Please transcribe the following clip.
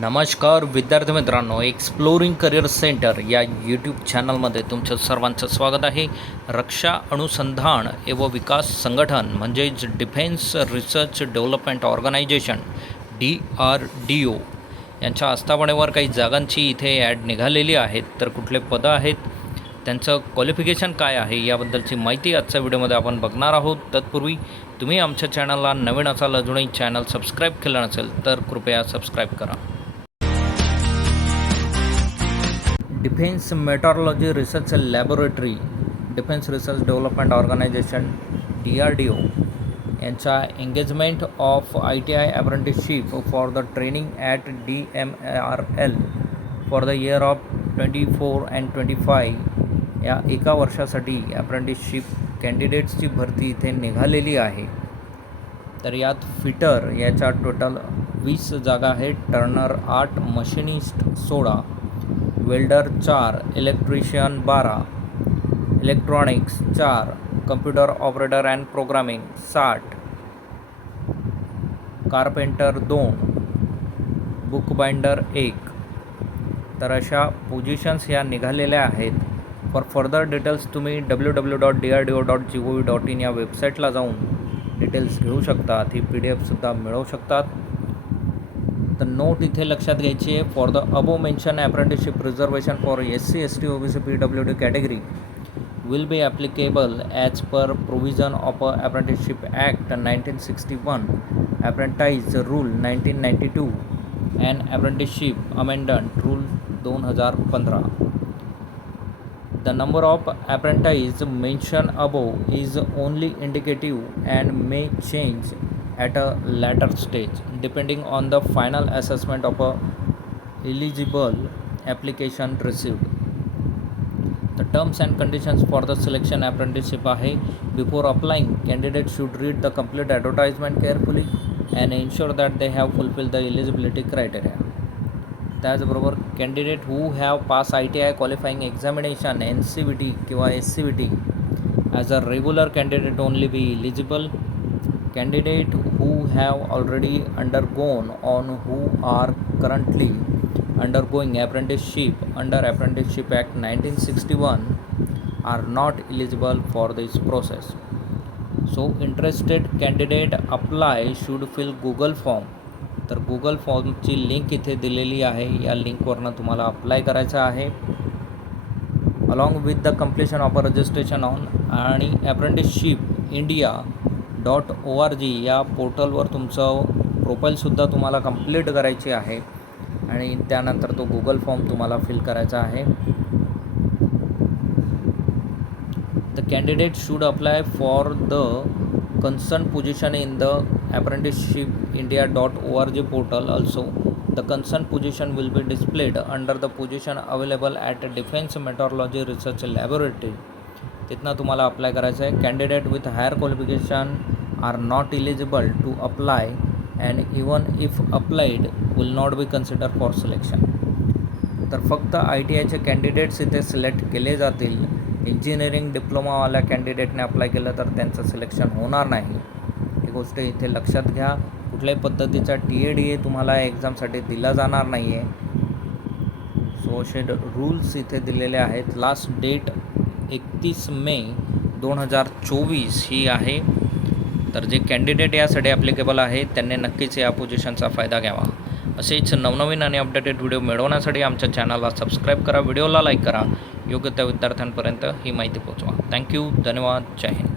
नमस्कार विद्यार्थी मित्रांनो एक्सप्लोरिंग करिअर सेंटर या यूट्यूब चॅनलमध्ये तुमचं सर्वांचं स्वागत आहे. रक्षा अनुसंधान एवं विकास संघटन म्हणजेच defence research development organisation D R D O यांच्या आस्थापनेवर काही जागांची इथे ॲड निघालेली आहेत. तर कुठले पदं आहेत? त्यांचं क्वालिफिकेशन काय आहे? याबद्दलची माहिती आजच्या व्हिडिओमध्ये आपण बघणार आहोत. तत्पूर्वी तुम्ही आमच्या चॅनलला नवीन असाल अजूनही चॅनल सबस्क्राईब केलं नसेल तर कृपया सबस्क्राईब करा. Defence meteorology research laboratory defence research development organisation D R D O. यांच्या engagement of I T I apprenticeship for the training at D M R L for the year of twenty four and twenty five या एका वर्षासाठी apprenticeship कॅन्डिडेट्सची भरती इथे निघालेली आहे. तर यात फिटर याच्या टोटल वीस जागा आहेत. टर्नर आठ मशिनिस्ट सोळा वेल्डर चार इलेक्ट्रिशियन बारा इलेक्ट्रॉनिक्स चार कम्प्युटर ऑपरेटर अँड प्रोग्रामिंग साठ कारपेंटर दोन बुकबाइंडर एक. तर अशा पोझिशन्स ह्या निघालेल्या आहेत. फॉर फर्दर डिटेल्स तुम्ही W W dot D R D O dot G O V dot in या वेबसाईटला जाऊन डिटेल्स घेऊ शकतात ही पी डी एफसुद्धा मिळवू शकतात. तर नोट इथे लक्षात घ्यायची आहे for the above mention apprenticeship reservation for S C S T O B C P W D category will be applicable as per provision of a apprenticeship act 1961 apprentice rule 1992 and apprenticeship amendment rule 2015 the number of apprentices mentioned above is only indicative and may change at a later stage depending on the final assessment of a eligible application received the terms and conditions for the selection apprenticeship आहे before applying candidate should read the complete advertisement carefully and ensure that they have fulfilled the eligibility criteria त्याचबरोबर candidate who have pass I T I qualifying examination N C B T किंवा S C B T as a regular candidate only be eligible candidate who have already undergone on who are currently undergoing apprenticeship under apprenticeship act nineteen sixty one are not eligible for this process so interested candidate apply should fill Google form तर Google फॉर्मची link इथे दिलेली आहे. या लिंकवरनं तुम्हाला apply करायचं आहे. Along with the completion of a registration on आणि apprenticeship India dot O R G या पोर्टलवर तुमचं प्रोफाईलसुद्धा तुम्हाला कंप्लीट करायची आहे. आणि त्यानंतर तो गुगल फॉर्म तुम्हाला फिल करायचा आहे. The candidate should apply for the concern position in the apprenticeship India dot O R G portal also the concern position will be displayed under the position available at defence meteorology research laboratory तिथनं तुम्हाला apply करायचं आहे. Candidate with higher qualification are not eligible to apply and even if applied will not be consider for selection तर फक्त I T आयचे candidates इथे select केले जातील. इंजिनिअरिंग डिप्लोमावाल्या कॅन्डिडेटने अप्लाय केलं तर त्यांचं सिलेक्शन होणार नाही. ही गोष्ट इथे लक्षात घ्या. कुठल्याही पद्धतीचा टी ए डी ए तुम्हाला एक्झामसाठी दिला जाणार नाही आहे सो असे रूल्स इथे दिलेले आहेत. लास्ट डेट एकतीस मे दोन हजार चोवीस ही आहे. तर जे कॅन्डिडेट यासाठी ॲप्लिकेबल आहेत त्यांनी नक्कीच या पोझिशनचा फायदा घ्यावा. असेच नवनवीन आणि अपडेटेड व्हिडिओ मिळवण्यासाठी आमच्या चॅनलला सबस्क्राईब करा व्हिडिओला लाईक करा. योग्य त्या विद्यार्थ्यांपर्यंत ही माहिती पोहोचवा. थँक्यू धन्यवाद. जय हिंद.